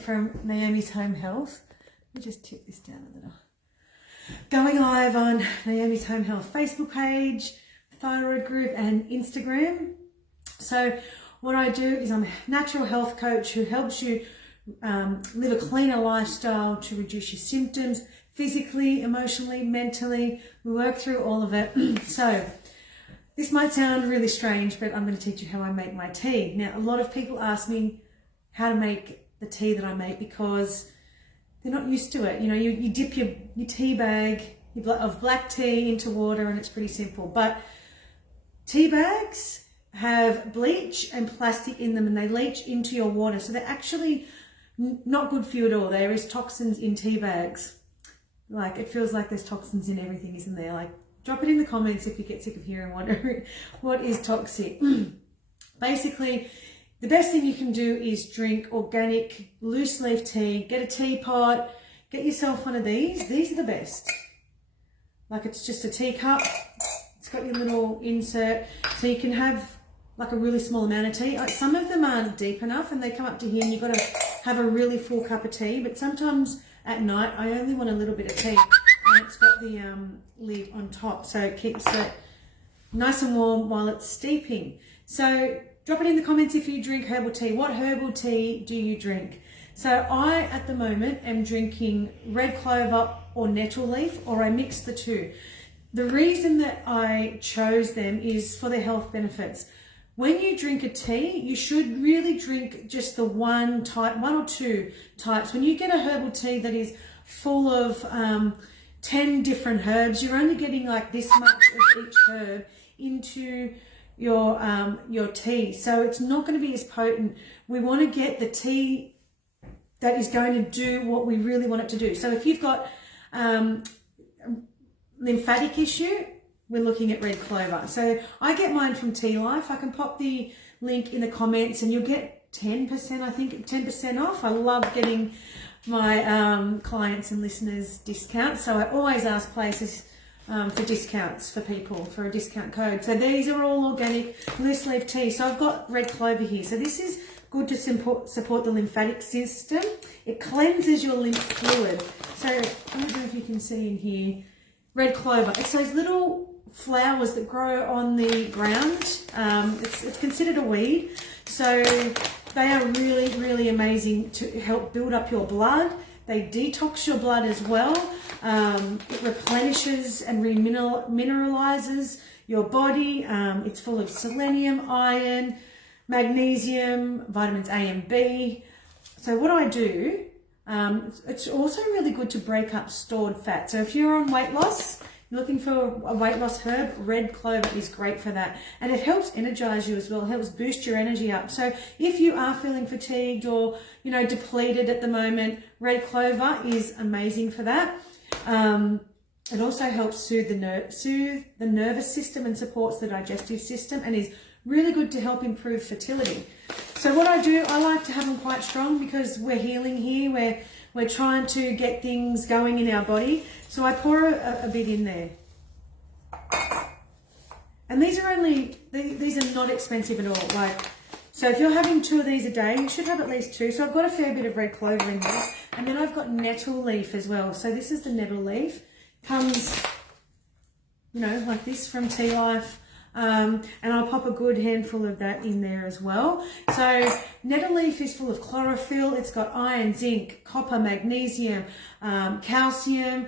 from Naomi's Home Health. Let me just tip this down a little. Going live on Naomi's Home Health Facebook page, thyroid group and Instagram. So what I do is I'm a natural health coach who helps you live a cleaner lifestyle to reduce your symptoms physically, emotionally, mentally. We work through all of it. So this might sound really strange, but I'm going to teach you how I make my tea. Now, a lot of people ask me how to make the tea that I make because they're not used to it. You know, you dip your tea bag of black tea into water and it's pretty simple. But tea bags have bleach and plastic in them and they leach into your water. So they're actually not good for you at all. There is toxins in tea bags. Like, it feels like there's toxins in everything, isn't there? Like, drop it in the comments if you get sick of hearing what is toxic. Basically, the best thing you can do is drink organic loose leaf tea. Get a teapot, get yourself one of these. These are the best. Like, it's just a teacup. It's got your little insert, so you can have like a really small amount of tea. Some of them aren't deep enough and they come up to here and you've got to have a really full cup of tea. But sometimes at night, I only want a little bit of tea. And it's got the lid on top, so it keeps it nice and warm while it's steeping. So drop it in the comments if you drink herbal tea. What herbal tea do you drink? So I, at the moment, am drinking red clover or nettle leaf, or I mix the two. The reason that I chose them is for their health benefits. When you drink a tea, you should really drink just the one or two types. When you get a herbal tea that is full of 10 different herbs, you're only getting like this much of each herb into your tea. So it's not going to be as potent. We want to get the tea that is going to do what we really want it to do. So if you've got lymphatic issue, we're looking at red clover. So I get mine from Tea Life. I can pop the link in the comments and you'll get 10%, I think 10% off. I love getting my clients and listeners discounts. So I always ask places for discounts for people, for a discount code. So these are all organic loose leaf tea. So I've got red clover here. So this is good to support the lymphatic system. It cleanses your lymph fluid. So I don't know if you can see in here, red clover. It's those little flowers that grow on the ground. It's considered a weed. So they are really, really amazing to help build up your blood. They detox your blood as well. It replenishes and remineralizes your body. It's full of selenium, iron, magnesium, vitamins A and B. So what I do, it's also really good to break up stored fat. So if you're on weight loss, you're looking for a weight loss herb, red clover is great for that. And it helps energize you as well, it helps boost your energy up. So if you are feeling fatigued or, you know, depleted at the moment, red clover is amazing for that. It also helps soothe the nervous system and supports the digestive system and is really good to help improve fertility. So what I do, I like to have them quite strong because we're healing here, we're trying to get things going in our body. So I pour a bit in there. And these are not expensive at all. So if you're having 2 of these a day, you should have at least 2. So I've got a fair bit of red clover in there. And then I've got nettle leaf as well. So this is the nettle leaf. Comes, you know, like this from Tea Life. And I'll pop a good handful of that in there as well. So nettle leaf is full of chlorophyll. It's got iron, zinc, copper, magnesium, calcium,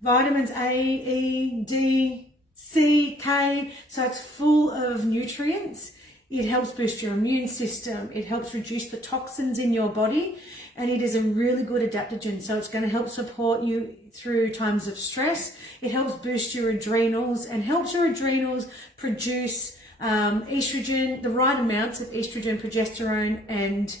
vitamins A, E, D, C, K. So it's full of nutrients. It helps boost your immune system. It helps reduce the toxins in your body. And it is a really good adaptogen. So it's going to help support you through times of stress. It helps boost your adrenals and helps your adrenals produce estrogen, the right amounts of estrogen, progesterone, and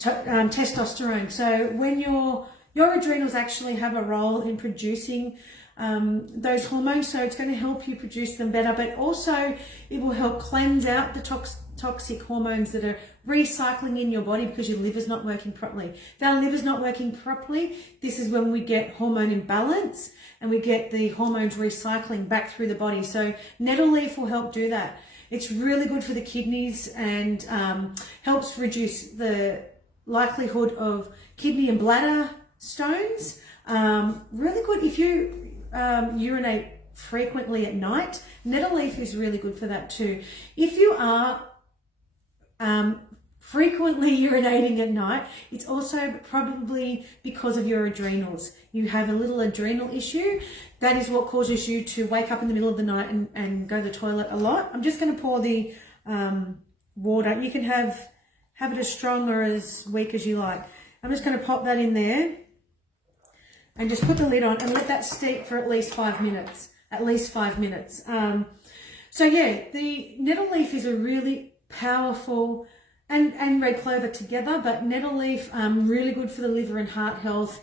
testosterone. So when your adrenals actually have a role in producing those hormones, so it's going to help you produce them better, but also it will help cleanse out the toxic hormones that are recycling in your body because your liver's not working properly. If our liver's not working properly, this is when we get hormone imbalance and we get the hormones recycling back through the body. So nettle leaf will help do that. It's really good for the kidneys and helps reduce the likelihood of kidney and bladder stones. Really good if you urinate frequently at night. Nettle leaf is really good for that too. If you are frequently urinating at night, it's also probably because of your adrenals. You have a little adrenal issue. That is what causes you to wake up in the middle of the night and go to the toilet a lot. I'm just going to pour the water. You can have it as strong or as weak as you like. I'm just going to pop that in there and just put the lid on and let that steep for at least 5 minutes. So yeah, the nettle leaf is a really powerful, and red clover together, but nettle leaf, really good for the liver and heart health.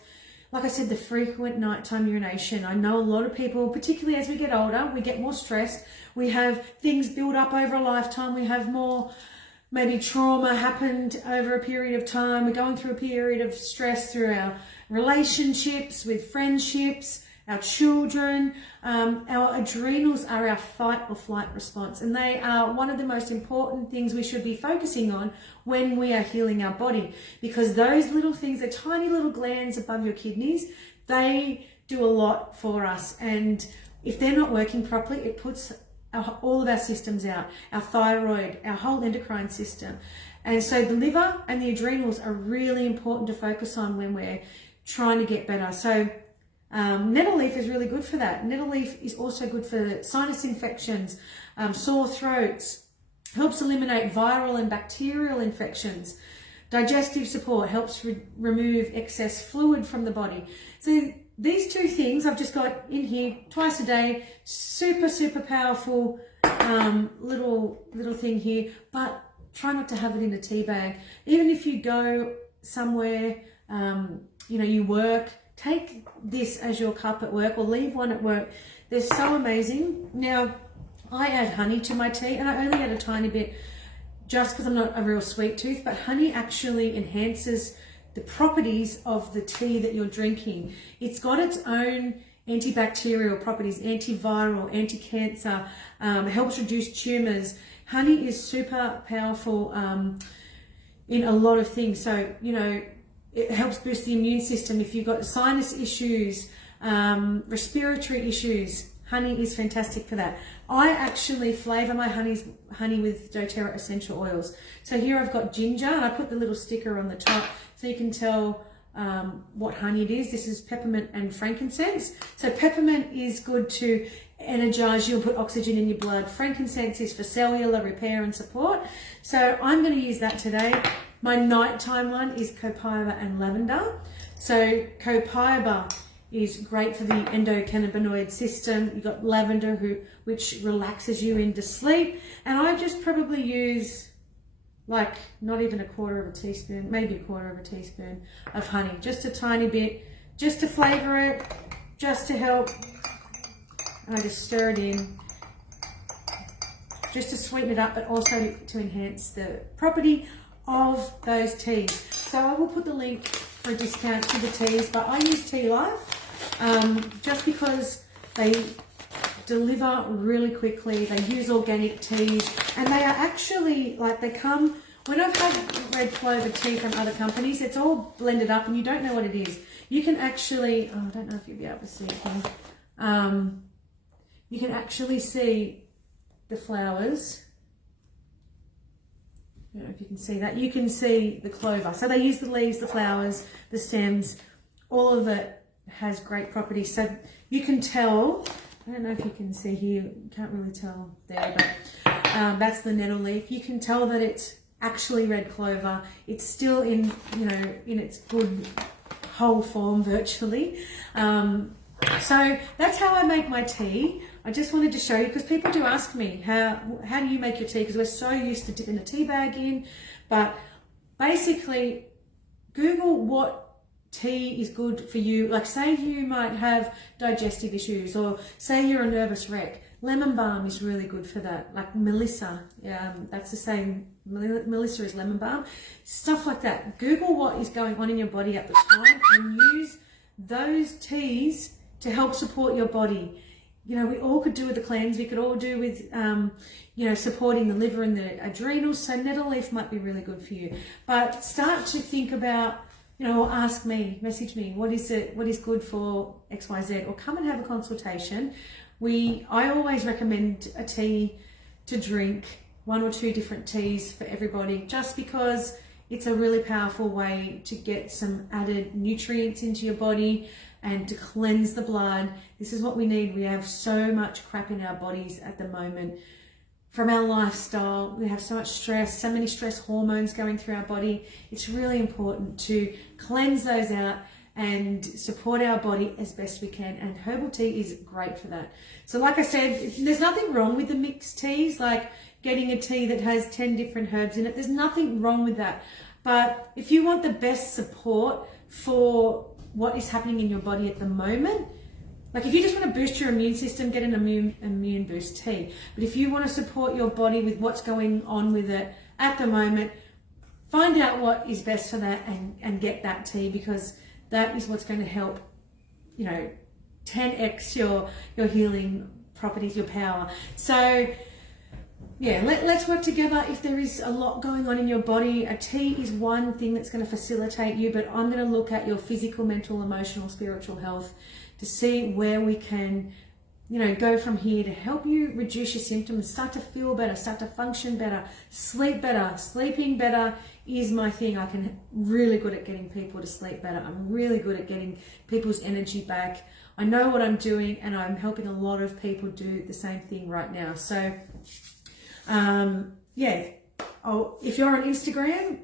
Like I said, the frequent nighttime urination. I know a lot of people, particularly as we get older, we get more stressed. We have things build up over a lifetime. We have more, maybe trauma happened over a period of time. We're going through a period of stress through our relationships, with friendships, our children. Our adrenals are our fight or flight response, and they are one of the most important things we should be focusing on when we are healing our body, because those little things, the tiny little glands above your kidneys, they do a lot for us, and if they're not working properly, it puts all of our systems out, our thyroid, our whole endocrine system. And so the liver and the adrenals are really important to focus on when we're trying to get better. So nettle leaf is really good for that. Nettle leaf is also good for sinus infections, sore throats, helps eliminate viral and bacterial infections. Digestive support helps remove excess fluid from the body. So these two things I've just got in here twice a day. Super, super powerful little thing here, but try not to have it in a tea bag. Even if you go somewhere, you work, take this as your cup at work or leave one at work. They're so amazing. Now, I add honey to my tea, and I only add a tiny bit just because I'm not a real sweet tooth, but honey actually enhances the properties of the tea that you're drinking. It's got its own antibacterial properties, antiviral, anti-cancer, helps reduce tumours. Honey is super powerful in a lot of things. So, it helps boost the immune system. If you've got sinus issues, respiratory issues, honey is fantastic for that. I actually flavour my honey with doTERRA essential oils. So here I've got ginger, and I put the little sticker on the top so you can tell what honey it is. This is peppermint and frankincense. So peppermint is good to energize you and put oxygen in your blood. Frankincense is for cellular repair and support. So I'm going to use that today. My nighttime one is copaiba and lavender. So copaiba is great for the endocannabinoid system. You've got lavender, which relaxes you into sleep. And I just probably use like not even a quarter of a teaspoon, maybe a quarter of a teaspoon of honey, just a tiny bit, just to flavor it, just to help. And I just stir it in, just to sweeten it up, but also to enhance the property of those teas. So I will put the link for a discount to the teas, but I use Tea Life just because they deliver really quickly. They use organic teas, and they are actually they come, when I've had red clover tea from other companies, it's all blended up and you don't know what it is. You can actually, I don't know if you'll be able to see it here. You can actually see the flowers. I don't know if you can see that. You can see the clover. So they use the leaves, the flowers, the stems, all of it has great properties. So you can tell, I don't know if you can see here, you can't really tell there, but that's the nettle leaf. You can tell that it's actually red clover. It's still in its good whole form virtually. So that's how I make my tea. I just wanted to show you because people do ask me, how do you make your tea? Because we're so used to dipping a tea bag in. But basically, Google what tea is good for you. Like say you might have digestive issues, or say you're a nervous wreck. Lemon balm is really good for that. Like Melissa, that's the same. Melissa is lemon balm. Stuff like that. Google what is going on in your body at the time and use those teas to help support your body. you know, we all could do with the cleanse. We could all do with, you know, supporting the liver and the adrenals. So nettle leaf might be really good for you. But start to think about, you know, or ask me, message me, what is good for XYZ, or come and have a consultation. I always recommend a tea to drink, 1 or 2 different teas for everybody, just because it's a really powerful way to get some added nutrients into your body and to cleanse the blood. This is what we need. We have so much crap in our bodies at the moment from our lifestyle. We have so much stress, so many stress hormones going through our body. It's really important to cleanse those out and support our body as best we can. And herbal tea is great for that. So like I said, there's nothing wrong with the mixed teas, like getting a tea that has 10 different herbs in it. There's nothing wrong with that. But if you want the best support for what is happening in your body at the moment, like if you just want to boost your immune system, get an immune boost tea. But if you want to support your body with what's going on with it at the moment, find out what is best for that and get that tea, because that is what's going to help, you know, 10x your healing properties, your power. So yeah, let's work together. If there is a lot going on in your body, a tea is one thing that's going to facilitate you, but I'm going to look at your physical, mental, emotional, spiritual health to see where we can, you know, go from here to help you reduce your symptoms, start to feel better, start to function better, sleep better. Sleeping better is my thing. I can really good at getting people to sleep better. I'm really good at getting people's energy back. I know what I'm doing, and I'm helping a lot of people do the same thing right now. So yeah, if you're on Instagram,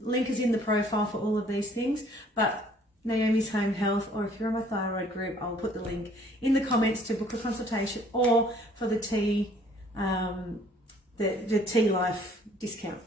link is in the profile for all of these things. But Naomi's Home Health, or if you're on my thyroid group, I'll put the link in the comments to book a consultation, or for the tea, the Tea Life discount.